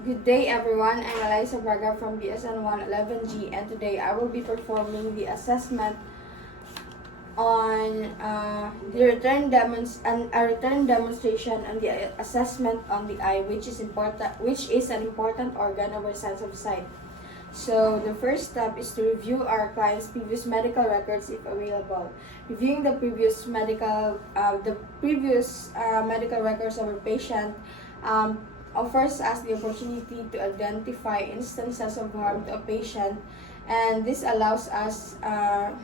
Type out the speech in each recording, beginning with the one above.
Good day everyone, I'm Eliza Braga from BSN 111G, and today I will be performing the assessment on a return demonstration on the assessment on the eye, which is an important organ of our sense of sight. So the first step is to review our client's previous medical records if available. Reviewing the previous medical records of our patient offers us the opportunity to identify instances of harm to a patient, and this allows us to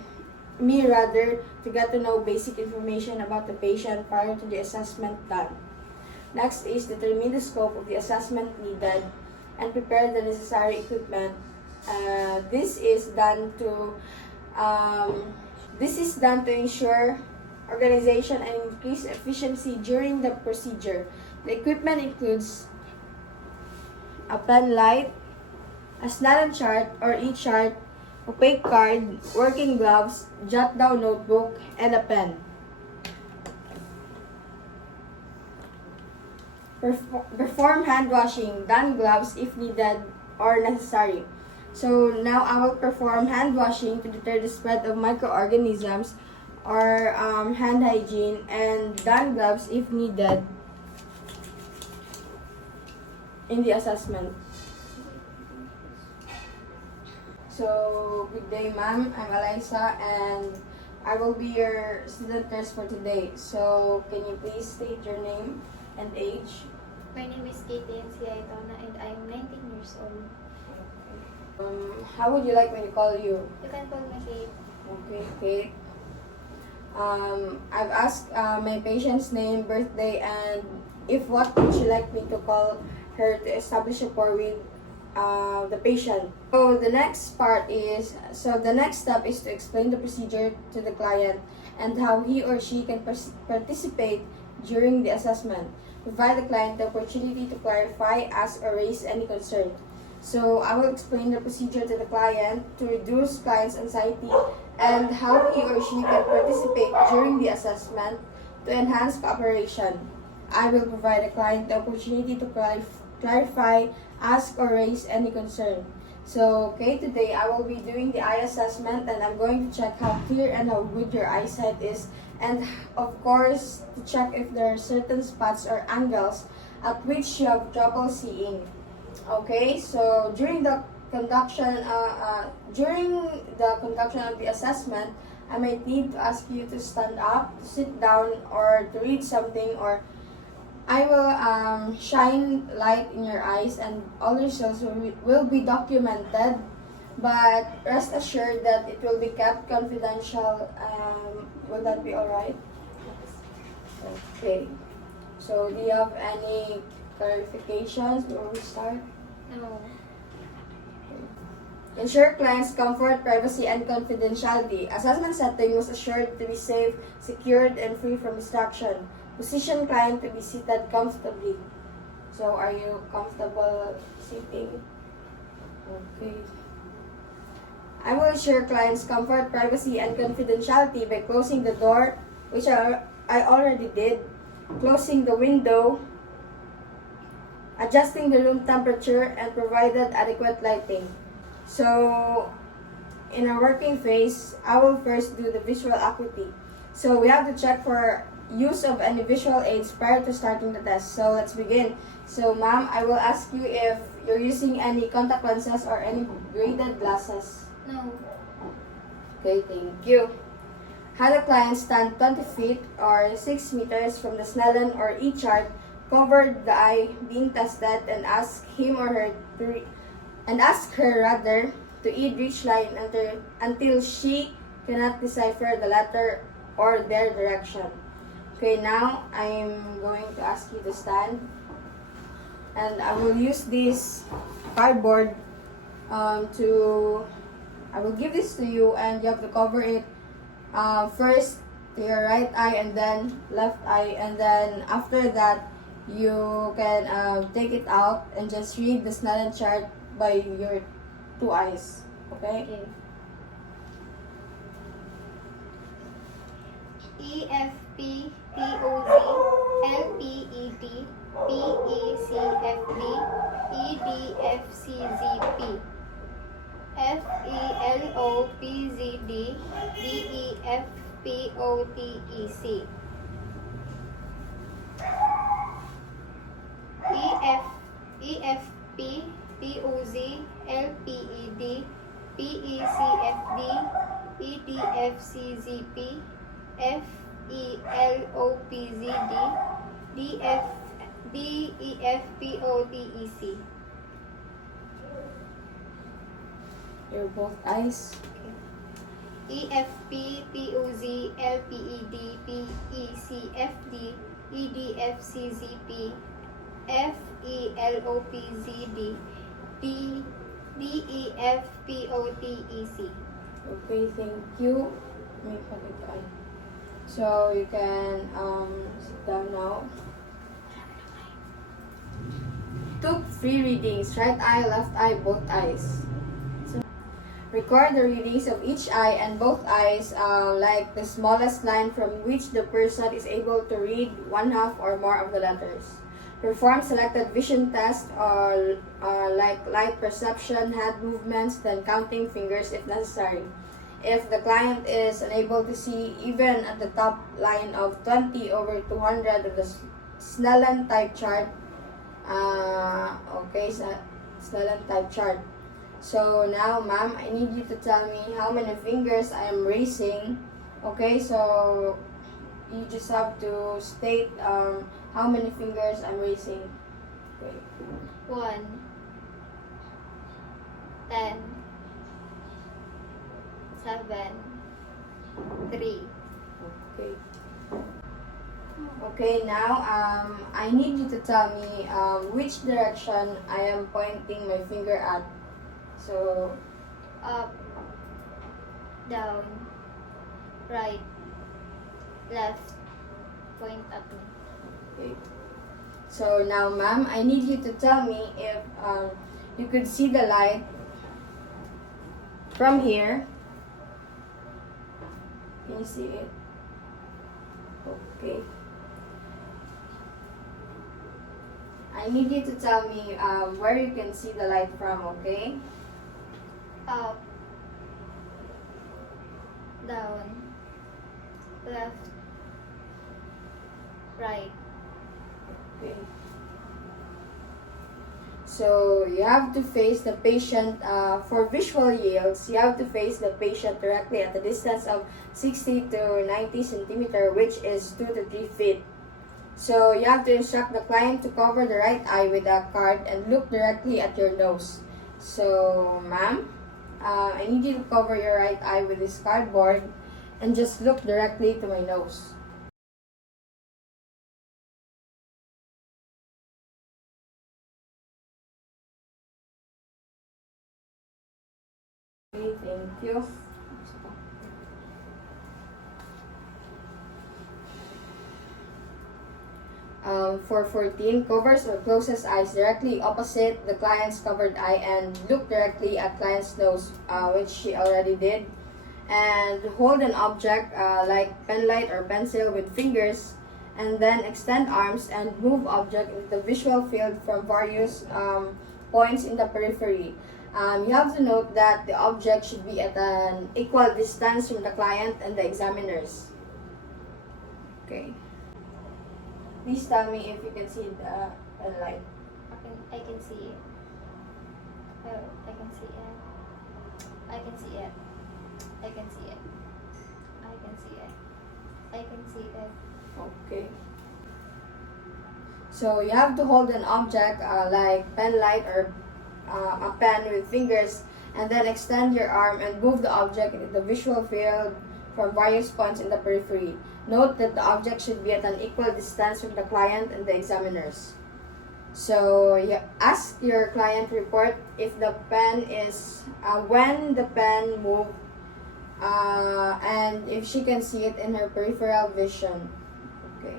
get to know basic information about the patient prior to the assessment done. Next is determine the scope of the assessment needed and prepare the necessary equipment. This is done to ensure organization and increase efficiency during the procedure. The equipment includes a pen light, a Snellen chart or e-chart, opaque card, working gloves, jot down notebook, and a pen. Perform hand washing, don gloves if needed or necessary. So now I will perform hand washing to deter the spread of microorganisms or hand hygiene, and don gloves if needed in the assessment. So, good day ma'am, I'm Eliza and I will be your student nurse for today. So, can you please state your name and age? My name is Katie Aitona and I'm 19 years old. How would you like me to call you? You can call me Kate. Okay, Kate. I've asked my patient's name, birthday, and if what would you like me to call her to establish a rapport with the patient. So the next step is to explain the procedure to the client and how he or she can participate during the assessment. Provide the client the opportunity to clarify, ask, or raise any concern. So I will explain the procedure to the client to reduce client's anxiety and how he or she can participate during the assessment to enhance cooperation. I will provide the client the opportunity to clarify, ask, or raise any concern. So, okay, today I will be doing the eye assessment and I'm going to check how clear and how good your eyesight is, and of course to check if there are certain spots or angles at which you have trouble seeing. Okay, so during the conduction of the assessment, I might need to ask you to stand up, to sit down, or to read something, or I will shine light in your eyes and all results will be documented, but rest assured that it will be kept confidential. Will that be alright? Okay. So, do you have any clarifications before we start? No. Ensure client's comfort, privacy, and confidentiality. Assessment setting was assured to be safe, secured, and free from distraction. Position client to be seated comfortably. So, are you comfortable sitting? Okay. I will ensure client's comfort, privacy, and confidentiality by closing the door, which I already did, closing the window, adjusting the room temperature, and provided adequate lighting. So, in our working phase, I will first do the visual acuity. So, we have to check for use of any visual aids prior to starting the test. So, let's begin. So, ma'am, I will ask you if you're using any contact lenses or any graded glasses. No. Okay, thank you. Have the client stand 20 feet or 6 meters from the Snellen or e-chart, cover the eye being tested, and ask her to read each line until she cannot decipher the letter or their direction. Okay, now I'm going to ask you to stand, and I will use this cardboard I will give this to you, and you have to cover it first to your right eye and then left eye, and then after that you can take it out and just read the Snellen chart by your two eyes. Okay? Okay. EFP, POZ, LPET, PECFD, EG, DFCZP, FELOPZD, DEFPOTEC, EFP, POZ, LPED, PECFD, EDFCZP, FELOPZD, DEFPOTEC. Your both eyes. EFP, POZ, LPED, PECFD, EDFCZP, FELOPZD, DEFPOTEC. Okay, thank you. May pakit eye. So you can sit down now. Took 3 readings, right eye, left eye, both eyes. So, record the readings of each eye and both eyes, like the smallest line from which the person is able to read 1/2 or more of the letters. Perform selected vision tests or like light perception, hand movements, then counting fingers if necessary. If the client is unable to see even at the top line of 20/200 of the Snellen type chart, Snellen type chart. So now, ma'am, I need you to tell me how many fingers I am raising. Okay, so you just have to state how many fingers I'm raising. Okay. 1, 10, 7, 3. Okay. Okay, now I need you to tell me which direction I am pointing my finger at. So, Up, down, right, left, point at me. okay. So now, ma'am, I need you to tell me if you could see the light from here. Can you see it? Okay. I need you to tell me where you can see the light from, okay? Up, down, left, right. Okay. So you have to face the patient, for visual yields, you have to face the patient directly at a distance of 60 to 90 centimeter, which is 2 to 3 feet. So you have to instruct the client to cover the right eye with a card and look directly at your nose. So, ma'am, I need you to cover your right eye with this cardboard and just look directly to my nose. Okay, thank you. For 14, covers or closes eyes directly opposite the client's covered eye and look directly at client's nose, which she already did. And hold an object like pen light or pencil with fingers, and then extend arms and move object into the visual field from various points in the periphery. You have to note that the object should be at an equal distance from the client and the examiners. Okay. Please tell me if you can see the light. I can see it. Oh, I can see it. I can see it. I can see it. I can see it. I can see it. Okay. So you have to hold an object like pen light or a pen with fingers, and then extend your arm and move the object into the visual field from various points in the periphery. Note that the object should be at an equal distance from the client and the examiners. So you ask your client report if the pen is, when the pen moves, and if she can see it in her peripheral vision. Okay.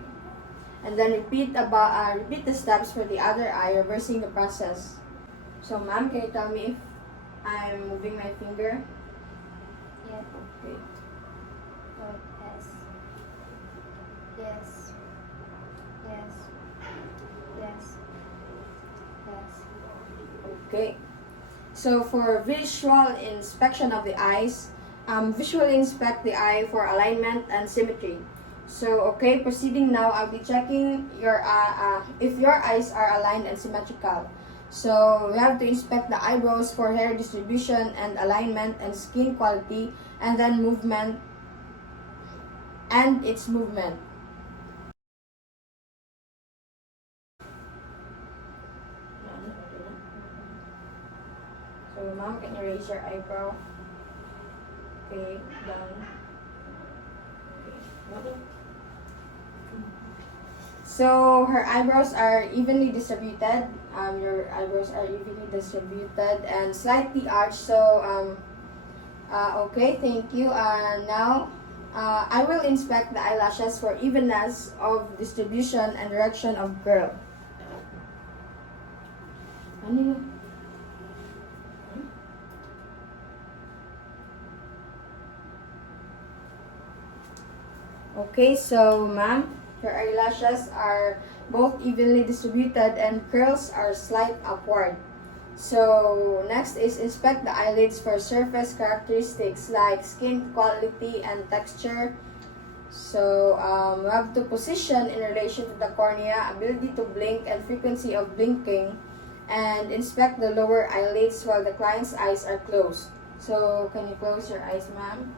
And then repeat the steps for the other eye, reversing the process. So, ma'am, can you tell me if I'm moving my finger? Yeah. Okay. Oh, yes. Yes. Yes. Yes. Yes. Okay. So for visual inspection of the eyes, visually inspect the eye for alignment and symmetry. So okay, proceeding now, I'll be checking your if your eyes are aligned and symmetrical. So we have to inspect the eyebrows for hair distribution and alignment and skin quality, and then movement and its movement. So ma'am, can you raise your eyebrow? Okay, down. Okay. So her eyebrows are evenly distributed. Your eyebrows are evenly distributed and slightly arched. So okay, thank you. Now I will inspect the eyelashes for evenness of distribution and direction of curl. Ano yun? Okay, so ma'am, your eyelashes are both evenly distributed and curls are slight upward. So next is inspect the eyelids for surface characteristics like skin quality and texture. So we have to position in relation to the cornea, ability to blink and frequency of blinking, and inspect the lower eyelids while the client's eyes are closed. So can you close your eyes, ma'am?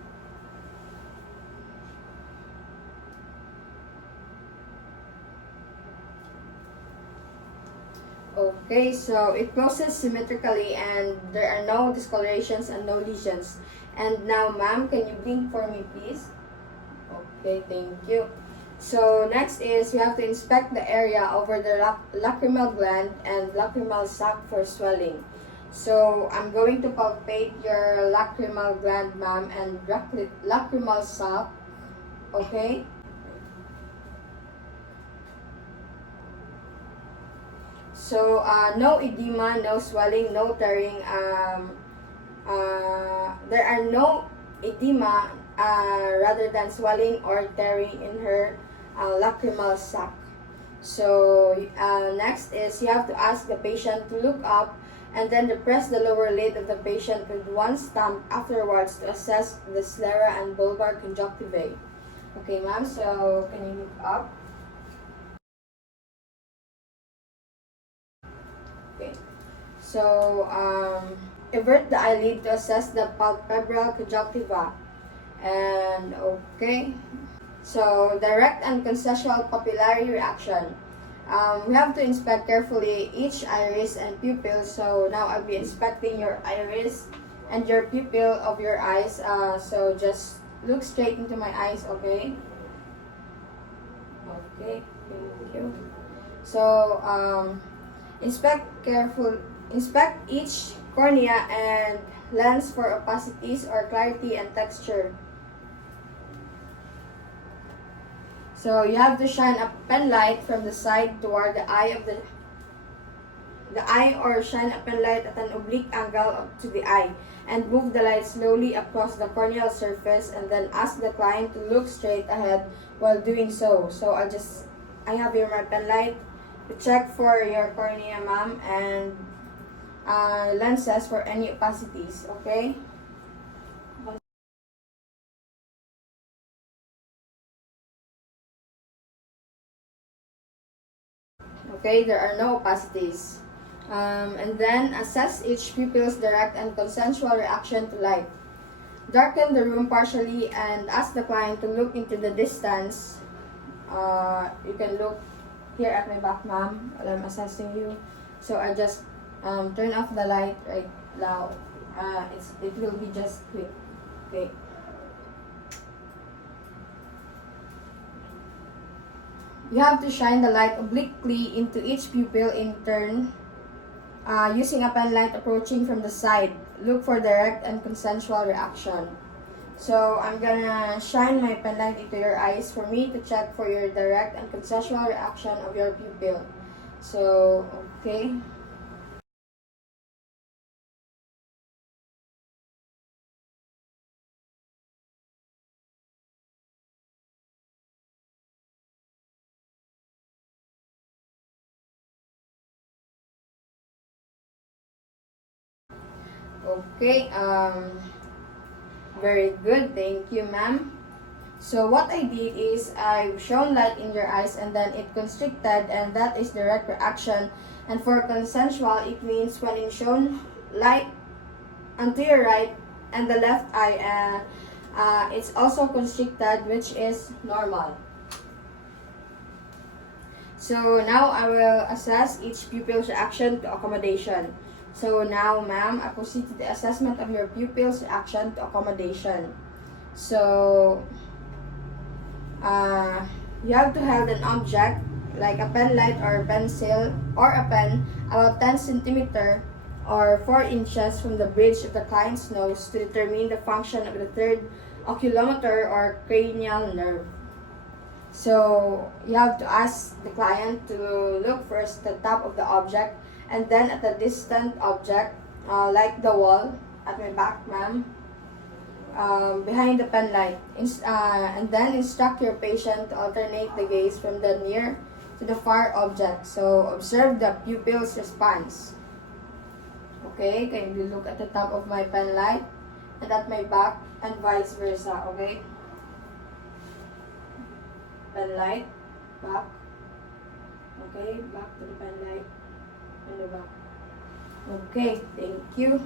Okay, so it closes symmetrically and there are no discolorations and no lesions. And now, ma'am, can you blink for me, please? Okay, thank you. So next is you have to inspect the area over the lacrimal gland and lacrimal sac for swelling. So I'm going to palpate your lacrimal gland, ma'am, and lacrimal sac. Okay? So no edema, no swelling, no tearing. There are no edema rather than swelling or tearing in her lacrimal sac. So next is you have to ask the patient to look up and then depress the lower lid of the patient with one stump afterwards to assess the sclera and bulbar conjunctivae. Okay, ma'am, so can you look up? Okay. So, invert the eyelid to assess the palpebral conjunctiva. And okay. So, direct and consensual pupillary reaction. We have to inspect carefully each iris and pupil. So, now I'll be inspecting your iris and your pupil of your eyes. So, just look straight into my eyes, okay? Okay, thank you. So, inspect each cornea and lens for opacities or clarity and texture. So you have to shine a pen light from the side toward the eye of the eye, or shine a pen light at an oblique angle to the eye and move the light slowly across the corneal surface and then ask the client to look straight ahead while doing so. So I have here my pen light to check for your cornea, ma'am, and lenses for any opacities, okay? Okay, there are no opacities. And then assess each pupil's direct and consensual reaction to light. Darken the room partially and ask the client to look into the distance. You can look here at my back, ma'am, while I'm assessing you. So I just turn off the light right now. It will be just quick. Okay. You have to shine the light obliquely into each pupil in turn, using a pen light approaching from the side. Look for direct and consensual reaction. So I'm gonna shine my pen light into your eyes for me to check for your direct and consensual reaction of your pupil. So, okay. Okay, very good. Thank you, ma'am. So what I did is I've shown light in your eyes and then it constricted, and that is direct reaction. And for consensual, it means when you shown light onto your right and the left eye, it's also constricted, which is normal. So now I will assess each pupil's reaction to accommodation. So now, ma'am, I proceed to the assessment of your pupil's reaction to accommodation. So, you have to hold an object like a pen light or pencil or a pen about 10 centimeter or 4 inches from the bridge of the client's nose to determine the function of the third oculomotor or cranial nerve. So you have to ask the client to look first at the top of the object and then at the distant object, like the wall at my back, ma'am, behind the pen light. And then instruct your patient to alternate the gaze from the near to the far object. So observe the pupil's response. Okay, can you look at the top of my pen light and at my back and vice versa, okay? Pen light, back. Okay, back to the pen light and the back. Okay, thank you.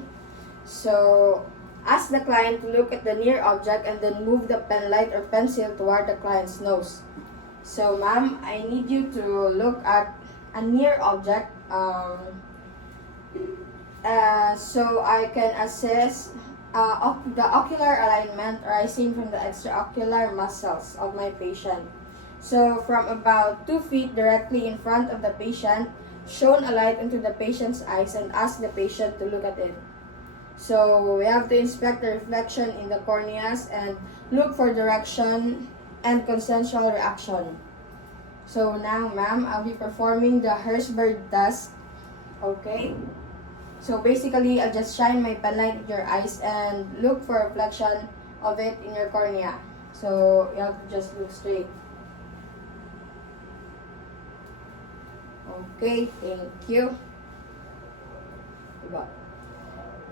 So, ask the client to look at the near object and then move the pen light or pencil toward the client's nose. So, ma'am, I need you to look at a near object so I can assess the ocular alignment arising from the extraocular muscles of my patient. So, from about 2 feet directly in front of the patient, shone a light into the patient's eyes and ask the patient to look at it. So, we have to inspect the reflection in the corneas and look for direction and consensual reaction. So, now, ma'am, I'll be performing the Hirschberg test. Okay? So, basically, I'll just shine my pen light in your eyes and look for reflection of it in your cornea. So, you have to just look straight. Okay, thank you.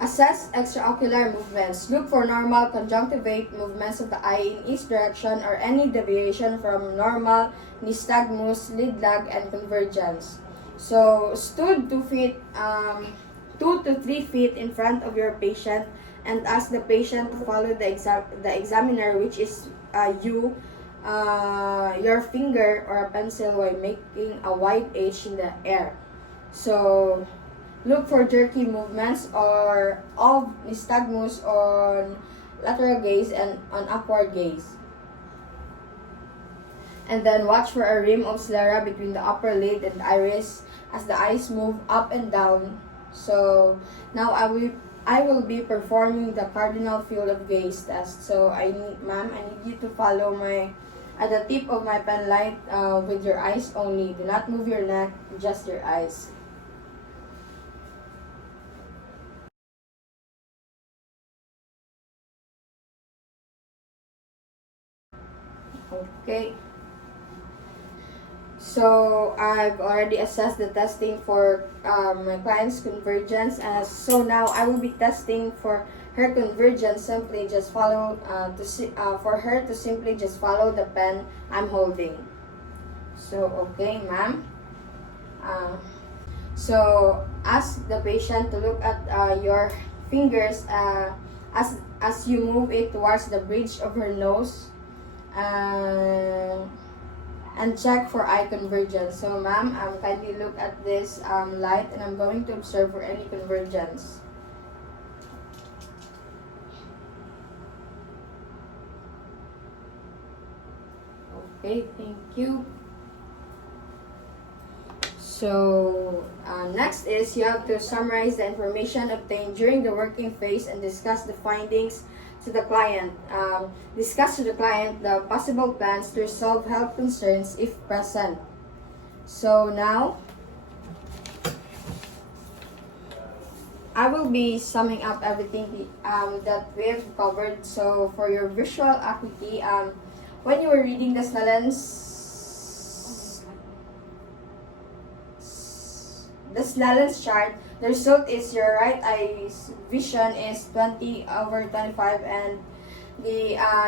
Assess extraocular movements. Look for normal conjunctivate movements of the eye in each direction or any deviation from normal nystagmus, lid lag, and convergence. So, stood 2 to 3 feet in front of your patient and ask the patient to follow the examiner, which is you, your finger or a pencil while making a wide H in the air. So, look for jerky movements or of nystagmus on lateral gaze and on upward gaze. And then watch for a rim of sclera between the upper lid and iris as the eyes move up and down. So, now I will be performing the cardinal field of gaze test. So, ma'am, I need you to follow at the tip of my pen light with your eyes only. Do not move your neck, just your eyes. Okay. So, I've already assessed the testing for my client's convergence. So now I will be testing for her convergence. Simply just follow, for her to simply just follow the pen I'm holding. So, okay, ma'am. So, ask the patient to look at your fingers as you move it towards the bridge of her nose. And check for eye convergence. So, ma'am, kindly look at this light and I'm going to observe for any convergence. Okay, thank you. So, next is you have to summarize the information obtained during the working phase and discuss the findings to the client. Discuss to the client the possible plans to resolve health concerns if present. So now, I will be summing up everything that we have covered. So for your visual acuity, when you were reading the Snellen's chart, The result is your right eye's vision is 20/25 and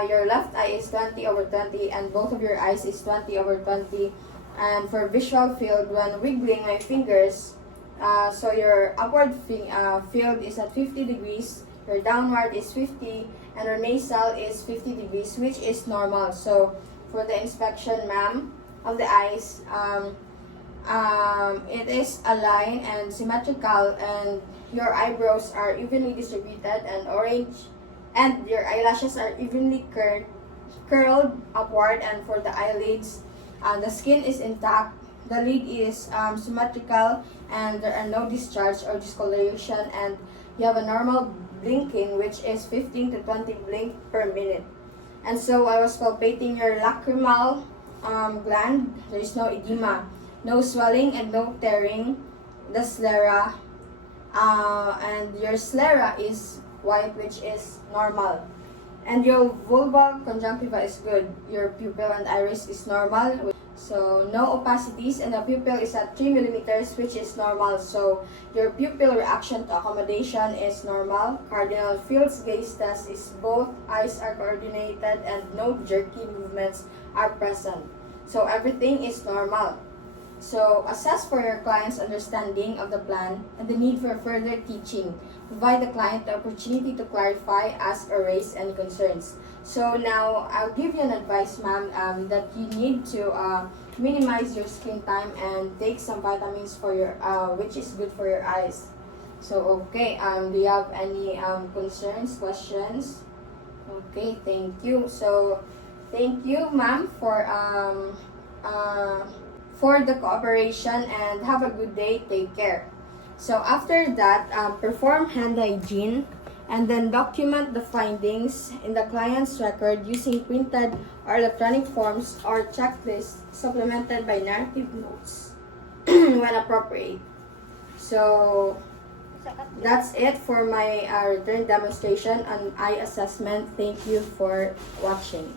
your left eye is 20/20 and both of your eyes is 20/20. And for visual field, when wiggling my fingers, so your upward field is at 50 degrees, your downward is 50, and your nasal is 50 degrees, which is normal. So for the inspection, ma'am, of the eyes, it is aligned and symmetrical, and your eyebrows are evenly distributed and orange, and your eyelashes are evenly curled upward. And for the eyelids, the skin is intact, the lid is symmetrical, and there are no discharge or discoloration, and you have a normal blinking, which is 15 to 20 blink per minute. And so I was palpating your lacrimal gland. There is no edema, no swelling, and no tearing. The sclera, and your sclera is white, which is normal. And your vulval conjunctiva is good. Your pupil and iris is normal. So no opacities, and the pupil is at 3 millimeters, which is normal. So your pupil reaction to accommodation is normal. Cardinal Fields gaze test is both eyes are coordinated and no jerky movements are present. So everything is normal. So assess for your client's understanding of the plan and the need for further teaching. Provide the client the opportunity to clarify, ask, or raise any concerns. So now I'll give you an advice, ma'am, that you need to minimize your screen time and take some vitamins for your, which is good for your eyes. So okay, do you have any concerns, questions? Okay, thank you. So thank you, ma'am, for the cooperation, and have a good day. Take care. So after that, perform hand hygiene and then document the findings in the client's record using printed or electronic forms or checklists supplemented by narrative notes when appropriate. So that's it for my return demonstration on eye assessment. Thank you for watching.